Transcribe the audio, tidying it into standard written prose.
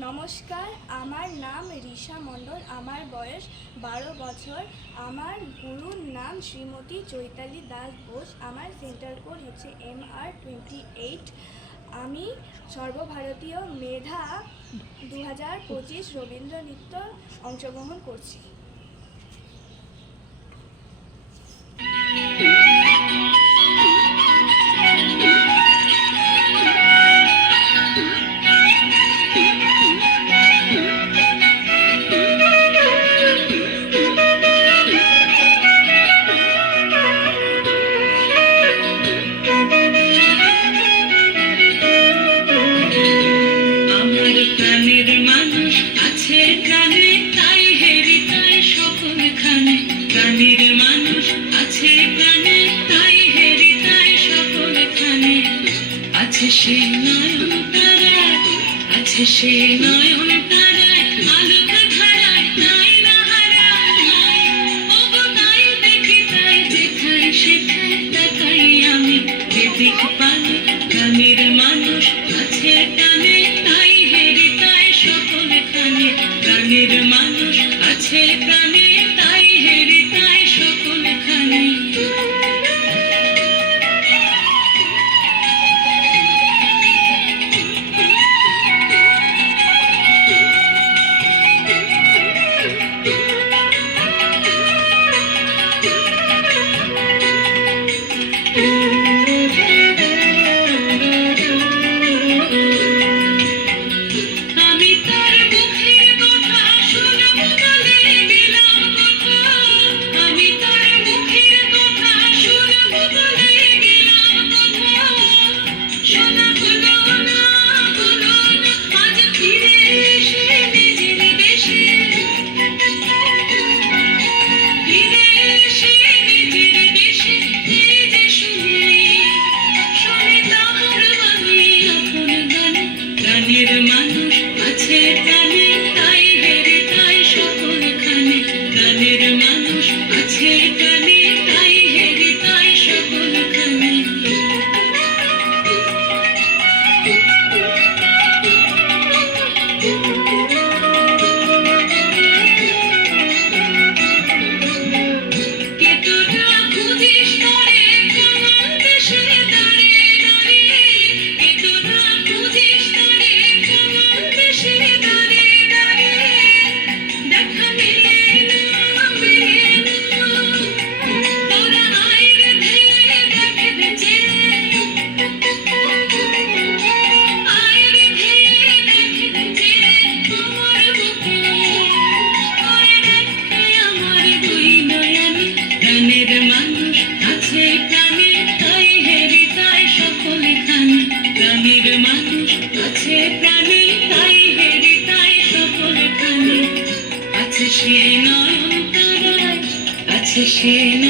নমস্কার, আমার নাম রিশা মণ্ডল। আমার বয়স 12 বছর। আমার গুরুর নাম শ্রীমতী চৈতালি দাস বোস। আমার সেন্টার কোড হচ্ছে MR28। আমি সর্বভারতীয় মেধা 2025 রবীন্দ্র নৃত্য অংশগ্রহণ করছি। সে নয়ন তারায় আলোক ধারায় তাই না হারায় ওগো তাই দেখি তাই যেখায় সেখায় তাকাই আমি যেদিক পানে গ্রামের মানুষ আছে টানে তাই হেরি তাই সকলখানে গ্রামের মানুষ আছে প্রাণে তাই হেরি তাই সকলখানে মানুষ আছে প্রাণে তাই হেরে তাই সকলখানে প্রাণের মানুষ আছে প্রাণে তাই হেরে তাই সকলখানে সে